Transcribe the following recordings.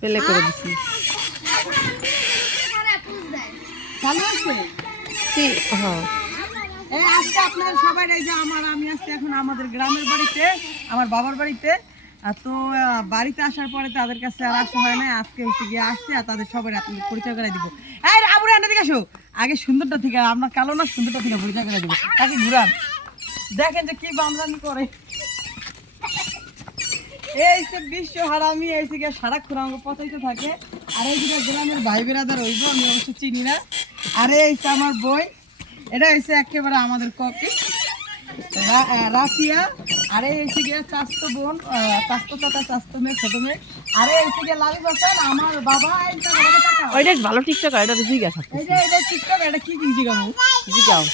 পেলে করে দিছি। ভালো আছে? হ্যাঁ এই আজকে আপনারা সবাই এই যে আমি আসছি এখন আমাদের গ্রামের বাড়িতে, আমার বাবার বাড়িতে। তো বাড়িতে আসার পরে তাদের কাছে আর আসা হয় না, আজকে হচ্ছে গিয়ে আসছে আর তাদের সবাই আপনাদের পরিচয় করে দিব। এই আবুরা এনে দিকে আসো, আগে সুন্দরটা থেকে, আমরা কালো না সুন্দরটা থেকে পরিচয় করে দিব। তাকে ঘুরান, দেখেন যে কি বামরানি করে। এই যে বিশ্ব হারামি এই যে সারাক্ষণ আমাকে পচাইতে থাকে। আর এই যে গ্রামের ভাই বেরাদার হইব, আমি অবশ্য চিনি না। আরে এই যে আমার বই, এটা হচ্ছে একেবারে আমাদের কপি রাফিয়া। আরে এসে গিয়ে চাস্তো বোন, চাস্তো চাচা, চাস্তো মেয়ে, ছোট মেয়ে। আরে এসে গিয়ে লালি বসান আমার বাবা। ওইটা ভালো টিকটক, এটা তো জিজ্ঞাসা এটা টিকটক, এটা কি জিগাবো জিজ্ঞাও।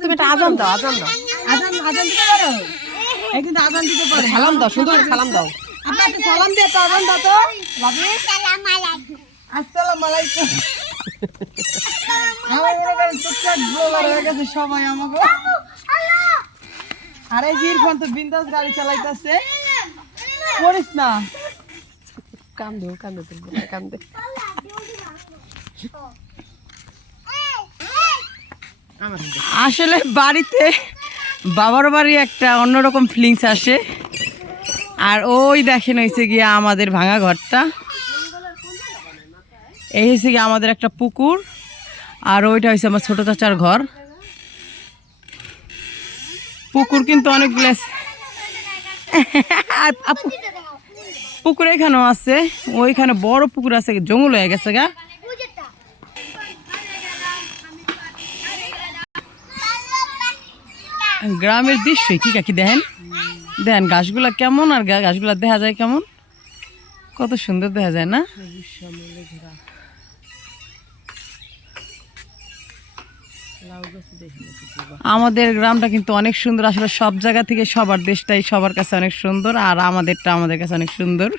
তুমি একটা আজান দাও, আজান দাও, আজান আজান দিতে পারো? এই কিন্তু আজান দিতে পারো, সালাম দাও, সুন্দর করে সালাম দাও। আপনার একটা সালাম দিয়ে তো আজান দাও তো লাভি। আসসালামু আলাইকুম। আমার মনে করেন টুকটাক ব্লগার হয়ে গেছে সবাই আমাকে। আরে ইরফান তো বিন্দাস গাড়ি চালাইতেছে, করিস না। কান্দে কান্দে তুলবো কান্দে। আসলে বাড়িতে বাবার বাড়ি একটা অন্যরকম ফিলিংস আসে। আর ওই দেখেন হয়েছে গিয়া আমাদের ভাঙা ঘরটা, এই হয়েছে গিয়ে আমাদের একটা পুকুর, আর ওইটা হয়েছে আমার ছোট চাচার ঘর। পুকুর কিন্তু অনেকগুলো পুকুর এখানেও আছে, ওইখানে বড় পুকুর আছে, জঙ্গল হয়ে গেছে গা। গ্রামের দৃশ্যই কি কাকি দেখেন, দেখেন গাছগুলা কেমন, আর গাছগুলা দেখা যায় কেমন, কত সুন্দর দেখা যায় না। আমাদের গ্রামটা কিন্তু অনেক সুন্দর, আসলে সব জায়গা থেকে সবার দেশটাই সবার কাছে অনেক সুন্দর, আর আমাদেরটা আমাদের কাছে অনেক সুন্দর।